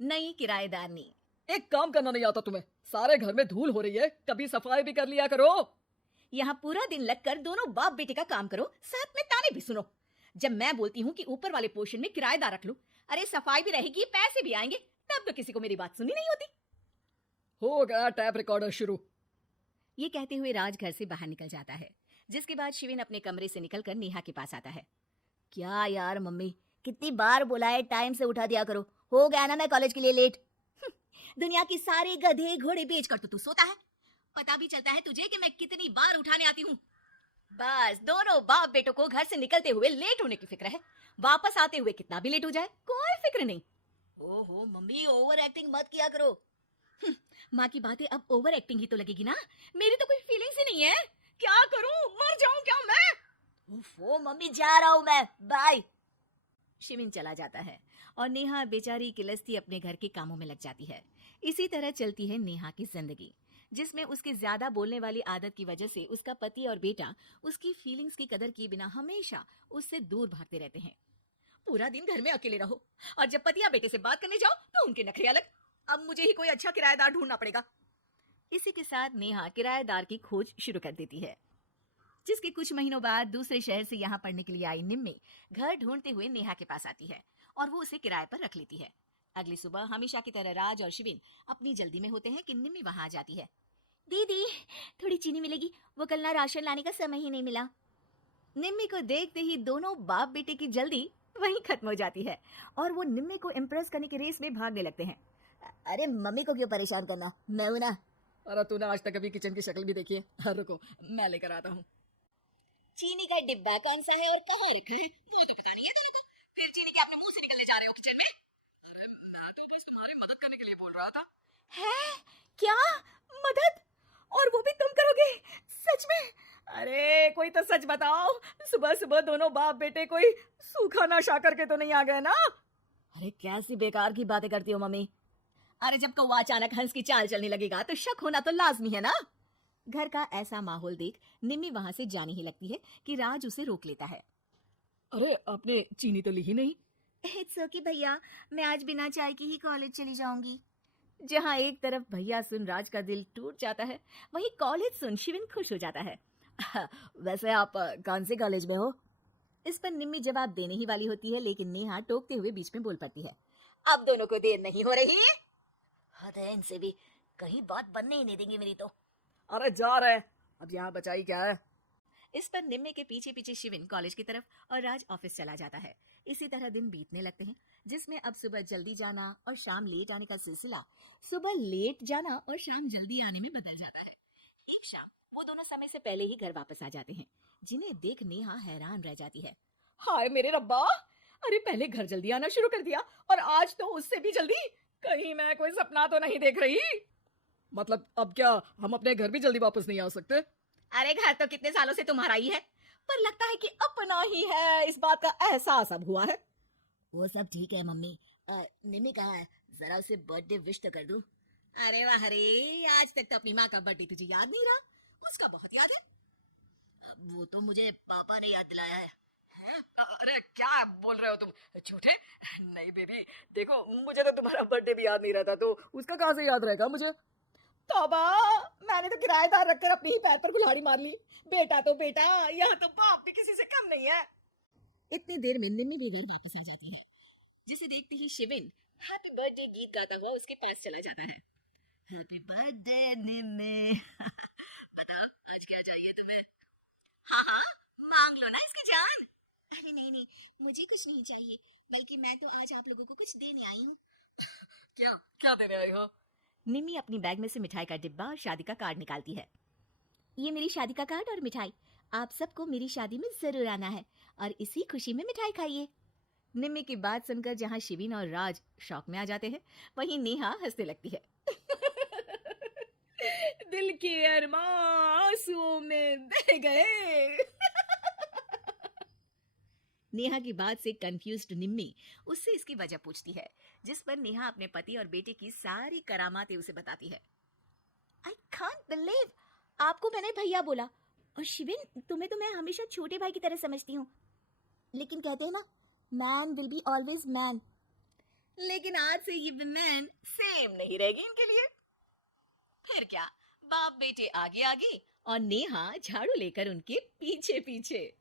नई किराएदारनी। एक काम करना नहीं आता तुम्हें? सारे घर में धूल हो रही है, कभी सफाई भी कर लिया करो। यहाँ पूरा दिन लगकर दोनों बाप बेटे का काम करो, साथ में ताने भी सुनो। जब मैं बोलती हूँ कि ऊपर वाले पोर्शन में किराएदार रख लो, अरे सफाई भी रहेगी, पैसे भी आएंगे, तब तो किसी को मेरी बात सुनी नहीं होती। हो गया टैप रिकॉर्डर शुरू। ये कहते हुए राज घर से बाहर निकल जाता है, जिसके बाद शिविन अपने कमरे से निकलकर नेहा के पास आता है। क्या यार मम्मी, कितनी बार बोला है टाइम से उठा दिया करो, हो गया ना मैं कॉलेज के लिए लेट। दुनिया की सारे गधे घोड़े बेच कर तो तू सोता है, पता भी चलता है तुझे कि मैं कितनी बार उठाने आती हूँ। बस दोनों बाप बेटों को घर से निकलते हुए लेट होने की फिक्र है, वापस आते हुए कितना भी लेट हो जाए कोई फिक्र नहीं। ओहो मम्मी, ओवर एक्टिंग मत किया करो। माँ की बातें अब ओवर एक्टिंग ही तो लगेगी ना, मेरी तो कोई फीलिंग्स ही नहीं है। क्या करूं, मर जाऊं क्या मैं? ओफो मम्मी, जा रहा हूं मैं, बाय। शिविन चला जाता है और नेहा बेचारी किलस्ती अपने घर के कामों में लग जाती है। इसी तरह चलती है नेहा की जिंदगी, जिसमें उसकी ज्यादा बोलने वाली आदत की वजह से उसका पति और बेटा उसकी फीलिंग्स की कदर किए बिना हमेशा उससे दूर भागते रहते हैं। पूरा दिन घर में अकेले रहो और जब पति या बेटे से बात करने जाओ तो उनके नखरे अलग। अब मुझे ही कोई अच्छा किराएदार ढूंढना पड़ेगा। इसी के साथ नेहा किराएदार की खोज शुरू कर देती है, जिसके कुछ महीनों बाद दूसरे शहर से यहाँ पढ़ने के लिए आई निम्मी घर ढूंढते हुए नेहा के पास आती है और वो उसे किराए पर रख लेती है। अगली सुबह हमेशा की तरह राज और शिविन अपनी जल्दी में होते हैं कि निम्मी वहां आ जाती है। दीदी, थोड़ी चीनी मिलेगी, वो कल ना राशन लाने का समय ही नहीं मिला। निम्मी को देखते ही दोनों बाप बेटे की जल्दी वहीं खत्म हो जाती है और वो निम्मी को इम्प्रेस करने की रेस में भागने लगते हैं। अरे मम्मी को क्यों परेशान करना, मैं हूं ना। अरे तूने आज तक अभी किचन की शक्ल भी देखी है? रुको, मैं लेकर आता हूँ। चीनी का डिब्बा कौन सा है और कहाँ रखा है वो तो पता नहीं है तेरे को, फिर चीनी के अपने मुंह से निकलने जा रहे हो किचन में। अरे मैं तो बस तुम्हारी मदद करने के लिए बोल रहा था। है क्या? मदद? और वो भी तुम करोगे? सच में? अरे कोई तो सच बताओ, सुबह सुबह दोनों बाप बेटे कोई सूखा नशा करके तो नहीं आ गए ना? अरे कैसी बेकार की बातें करती हो मम्मी। अरे जब कौवा अचानक हंस की चाल चलने लगेगा तो शक होना तो लाजमी है ना। घर का ऐसा माहौल देख निम्मी वहां से जाने ही लगती है कि राज उसे रोक लेता है। अरे आपने चीनी तो ली ही नहीं? इट्स ओके भैया, मैं आज बिना चाय की ही कॉलेज चली जाऊंगी। जहाँ एक तरफ भैया सुन राज का दिल टूट जाता है, वहीं कॉलेज सुन शिविन खुश हो जाता है। वैसे आप कौन से कॉलेज में हो? इस पर निम्मी जवाब देने ही वाली होती है, लेकिन नेहा टोकते हुए बीच में बोल पड़ती है। अब दोनों को देर नहीं हो रही है। हद है इनसे भी, कहीं बात बनने ही नहीं देंगी मेरी तो। अरे जा रहे हैं, अब यहाँ बचाई क्या है? इस पर निम्मे के पीछे पीछे शिविन कॉलेज की तरफ और राज ऑफिस चला जाता है। इसी तरह दिन बीतने लगते हैं, जिसमें अब सुबह जल्दी जाना और शाम लेट आने का सिलसिला सुबह लेट जाना और शाम जल्दी आने में बदल जाता है। एक शाम वो दोनों समय से पहले ही घर वापस आ जाते हैं, जिन्हें देख नेहा हैरान रह जाती है। हाय मेरे रब्बा, अरे पहले घर जल्दी आना शुरू कर दिया और आज तो उससे भी जल्दी। कहीं मैं कोई सपना तो नहीं देख रही? मतलब अब क्या हम अपने घर भी जल्दी वापस नहीं आ सकते? अरे घर तो कितने सालों से तुम्हारा ही है, पर लगता है कि अपना ही है, इस बात का एहसास अब हुआ है। वो सब ठीक है मम्मी, निम्मी कहाँ है, जरा उसे बर्थडे विश तो कर दूं। अरे वाह रे, आज तक तो अपनी माँ का बर्थडे तुझे याद नहीं रहा, उसका बहुत याद है। वो तो मुझे पापा ने याद दिलाया है। अरे क्या बोल रहे हो तुम झूठे? नहीं बेबी, देखो मुझे तो तुम्हारा बर्थडे भी याद नहीं रहता, तो उसका कहाँ से याद रहेगा मुझे? तौबा, मैंने तो किराएदार रखकर अपने ही पैर पर कुल्हाड़ी मार ली। बेटा तो बेटा, यहाँ तो बाप भी किसी से कम नहीं है। इतनी देर में निम्मी भी घर वापस आ जाती है, जिसे देखते ही शिविन हैप्पी बर्थडे गीत गाता हुआ उसके पास चला जाता है। हैप्पी बर्थडे निम्मी। बताओ आज क्या चाहिए तुम्हें? हाँ हाँ, मांग लो ना इसकी जान। अरे नहीं नहीं, मुझे कुछ नहीं चाहिए, बल्कि मैं तो आज आप लोगों को कुछ देने आई हूँ। क्या क्या देने आई हो? निम्मी अपनी बैग में से मिठाई का डिब्बा और शादी का कार्ड निकालती है। ये मेरी शादी का कार्ड और मिठाई, आप सबको मेरी शादी में जरूर आना है और इसी खुशी में मिठाई खाइए। निम्मी की बात सुनकर जहाँ शिविन और राज शौक में आ जाते हैं, वहीं नेहा हंसने लगती है। दिल के अरमां आंसुओं में बह गए। नेहा की बात से कंफ्यूज्ड निम्मी उससे इसकी वजह पूछती है, जिस पर नेहा अपने पति और बेटे की सारी करामातें उसे बताती है। आई कांट बिलीव, आपको मैंने भैया बोला, और शिविन तुम्हें तो मैं हमेशा छोटे भाई की तरह समझती हूँ, लेकिन कहते हैं ना, man will be always man. लेकिन आज से ये विमेन सेम नहीं रहेगी इनके लिए। फिर क्या, बाप बेटे आगे आगे और नेहा झाड़ू लेकर उनके पीछे पीछे।